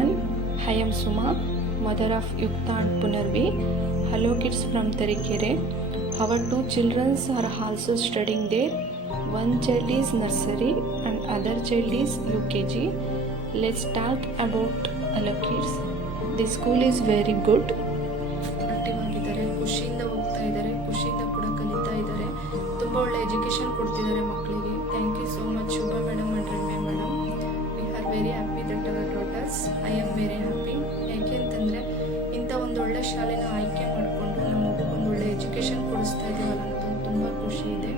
everyone, I am Suma, mother of Yukta and Punarvi. Hello kids from Tarikere. Our two children are also studying there. One child is nursery and other child is UKG. Let's talk about Hello kids. The school is very good. ಆಕ್ಟಿವಾಗಿದ್ದಾರೆ, ಖುಷಿಯಿಂದ ಹೋಗ್ತಾ ಇದ್ದಾರೆ, ಖುಷಿಯಿಂದ ಕೂಡ ಕಲಿತಾ ಇದ್ದಾರೆ. ತುಂಬ ಒಳ್ಳೆ education ಕೊಡ್ತಿದ್ದಾರೆ ಮಕ್ಕಳಿಗೆ. Thank you so much Shubha madam and Ramya madam. We are very happy that our daughters. I am very happy. ಯಾಕೆ ಅಂತಂದರೆ ಇಂಥ ಒಂದು ಒಳ್ಳೆ ಶಾಲೆನ ಆಯ್ಕೆ ಮಾಡಿಕೊಂಡು ನಮ್ಮ ಮಗುಗೊಂದು ಒಳ್ಳೆ ಎಜುಕೇಷನ್ ಕೊಡಿಸ್ತಾ ಇದ್ದೀವಲ್ಲ ಅನ್ನೋದು ತುಂಬ ಖುಷಿ ಇದೆ.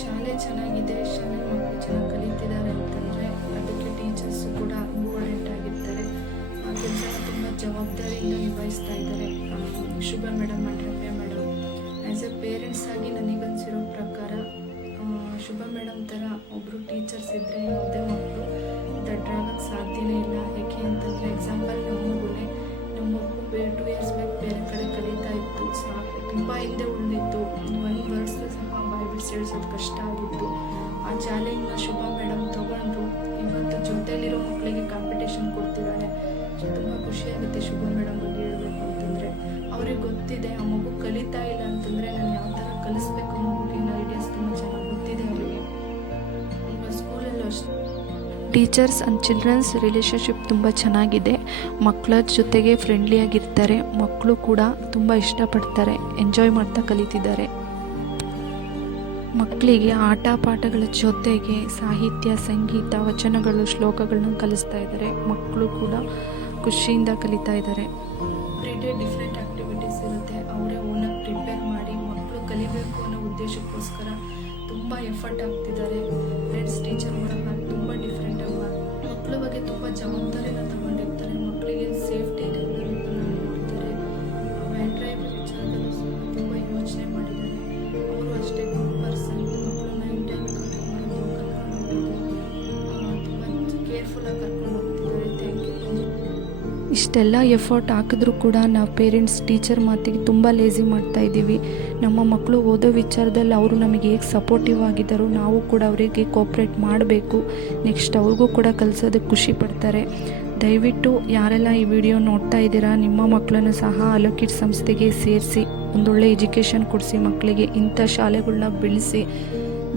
ಶಾಲೆ ಚೆನ್ನಾಗಿದೆ, ಶಾಲೆ ಮಕ್ಕಳು ಚೆನ್ನಾಗಿ ಕಲಿತಿದ್ದಾರೆ ಅಂತಂದರೆ ಅದಕ್ಕೆ ಟೀಚರ್ಸು ಕೂಡ ಇಂಪಾರ್ಟೆಂಟ್ ಆಗಿರ್ತಾರೆ. ಆ ಕೆಲಸನ ತುಂಬ ಜವಾಬ್ದಾರಿಯಿಂದ ನಿಭಾಯಿಸ್ತಾ ಇದ್ದಾರೆ Shubha madam and Ramya madam. As a parents ಆಗಿ ನನಗನ್ಸಿರೋ ಪ್ರಕಾರ ಶುಭ ಮೇಡಮ್ ಥರ ಒಬ್ಬರು ಟೀಚರ್ಸ್ ಇದ್ದರೆ ಯಾವುದೇ ಮಕ್ಕಳು ದಡ್ಡಾಗಕ್ಕೆ ಸಾಧ್ಯನೇ ಇಲ್ಲ. ಏಕೆ ಅಂತಂದರೆ ಎಕ್ಸಾಂಪಲ್ ನಮ್ಮ ಮಗು 2 ಇಯರ್ಸ್ ಬ್ಯಾಕ್ ಬೇರೆ ಕಡೆ ಕಲಿತಾ ಇತ್ತು, ತುಂಬ ಹಿಂದೆ ಉಳಿದಿತ್ತು, ಒಂದು ವರ್ಡ್ಸ್ ಸಹ ಬೈಬಿಟ್ಸ್ ಹೇಳ್ಸೋದು ಕಷ್ಟ ಆಗಿತ್ತು. ಆ ಚಾಲೆಂಜ್ನ ಶುಭ ಮೇಡಮ್ ತೊಗೊಂಡು ಇವತ್ತು ಜೊತೆಯಲ್ಲಿರೋ ಮಕ್ಕಳಿಗೆ ಕಾಂಪಿಟೇಷನ್ ಕೊಡ್ತಿದ್ದಾಳೆ. ತುಂಬ ಖುಷಿಯಾಗುತ್ತೆ ಶುಭ ಮೇಡಮ್ ಬಗ್ಗೆ ಹೇಳಬೇಕು ಅಂತಂದರೆ. ಅವ್ರಿಗೆ ಗೊತ್ತಿದೆ ಆ ಮಗು ಕಲಿತಾ ಇಲ್ಲ ಅಂತಂದರೆ ನಾನು ಯಾವ ಥರ ಕಲಿಸ್ಬೇಕು ಮಗುಗೆ ಅನ್ನೋ ಐಡಿಯಾಸ್ ತುಂಬ ಚೆನ್ನಾಗಿ ಗೊತ್ತಿದೆ ಅವರಿಗೆ. ಸ್ಕೂಲಲ್ಲೂ ಅಷ್ಟೇ ಟೀಚರ್ಸ್ ಆ್ಯಂಡ್ ಚಿಲ್ಡ್ರನ್ಸ್ ರಿಲೇಷನ್ಶಿಪ್ ತುಂಬ ಚೆನ್ನಾಗಿದೆ. ಮಕ್ಕಳ ಜೊತೆಗೆ ಫ್ರೆಂಡ್ಲಿಯಾಗಿರ್ತಾರೆ. ಮಕ್ಕಳು ಕೂಡ ತುಂಬ ಇಷ್ಟಪಡ್ತಾರೆ, ಎಂಜಾಯ್ ಮಾಡ್ತಾ ಕಲಿತಿದ್ದಾರೆ. ಮಕ್ಕಳಿಗೆ ಆಟ ಪಾಠಗಳ ಜೊತೆಗೆ ಸಾಹಿತ್ಯ, ಸಂಗೀತ, ವಚನಗಳು, ಶ್ಲೋಕಗಳನ್ನ ಕಲಿಸ್ತಾ ಇದ್ದಾರೆ. ಮಕ್ಕಳು ಕೂಡ ಖುಷಿಯಿಂದ ಕಲಿತಾ ಇದ್ದಾರೆ. ಎವ್ರಿ ಡೇ ಡಿಫ್ರೆಂಟ್ ಆ್ಯಕ್ಟಿವಿಟೀಸ್ ಇರುತ್ತೆ. ಅವರೇ ಓನಾಗಿ ಪ್ರಿಪೇರ್ ಮಾಡಿ ಮಕ್ಕಳು ಕಲಿಬೇಕು ಅನ್ನೋ ಉದ್ದೇಶಕ್ಕೋಸ್ಕರ ತುಂಬ ಎಫರ್ಟ್ ಆಗ್ತಿದ್ದಾರೆ. ಫ್ರೆಂಡ್ಸ್ ಟೀಚರ್ ಮಾಡೋದು ತುಂಬ ಡಿಫ್ರೆಂಟ್ ಆಗಿ ಮಕ್ಕಳ ಬಗ್ಗೆ ತುಂಬ ಜವಾಬ್ದಾರಿನ ತಗೊಂಡಿರ್ತಾರೆ. ಮಕ್ಕಳಿಗೆ ಸೇಫ್ಟಿ ನೋಡ್ತಾರೆ. ವ್ಯಾನ್ ಡ್ರೈವ್ ವಿಚಾರದಲ್ಲೂ ಸಹ ತುಂಬ ಯೋಚನೆ ಮಾಡಿದ್ದಾರೆ. ಅವರು ಅಷ್ಟೇ ಗುಡ್ ಪರ್ಸನ್. ಮಕ್ಕಳನ್ನ ಇನ್ ಟೈಮ್ ಕರ್ಕೊಂಡು ತುಂಬ ಕೇರ್ಫುಲ್ಲಾಗಿ ಕರ್ಕೊಂಡು ಹೋಗ್ತಿದ್ದಾರೆ. Thank you. ಇಷ್ಟೆಲ್ಲ ಎಫರ್ಟ್ ಹಾಕಿದ್ರೂ ಕೂಡ ನಾವು ಪೇರೆಂಟ್ಸ್ ಟೀಚರ್ ಮಾತಿಗೆ ತುಂಬ ಲೇಸಿ ಮಾಡ್ತಾ ಇದ್ದೀವಿ. ನಮ್ಮ ಮಕ್ಕಳು ಓದೋ ವಿಚಾರದಲ್ಲಿ ಅವರು ನಮಗೆ ಹೇಗೆ ಸಪೋರ್ಟಿವ್ ಆಗಿದ್ದಾರೋ ನಾವು ಕೂಡ ಅವರಿಗೆ ಕೋಪ್ರೇಟ್ ಮಾಡಬೇಕು. ನೆಕ್ಸ್ಟ್ ಅವ್ರಿಗೂ ಕೂಡ ಕಲಿಸೋದಕ್ಕೆ ಖುಷಿ ಪಡ್ತಾರೆ. ದಯವಿಟ್ಟು ಯಾರೆಲ್ಲ ಈ ವಿಡಿಯೋ ನೋಡ್ತಾ ಇದ್ದೀರಾ, ನಿಮ್ಮ ಮಕ್ಕಳನ್ನು ಸಹ ಹಲೋ ಕಿಡ್ಸ್ ಸಂಸ್ಥೆಗೆ ಸೇರಿಸಿ ಒಂದೊಳ್ಳೆ ಎಜುಕೇಷನ್ ಕೊಡಿಸಿ. ಮಕ್ಕಳಿಗೆ ಇಂಥ ಶಾಲೆಗಳನ್ನ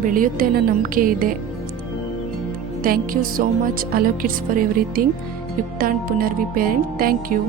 ಬೆಳೆಯುತ್ತೆ ಅನ್ನೋ ನಂಬಿಕೆ ಇದೆ. Thank you so much hello kids for everything. Yukta and Punarvi parent, thank you.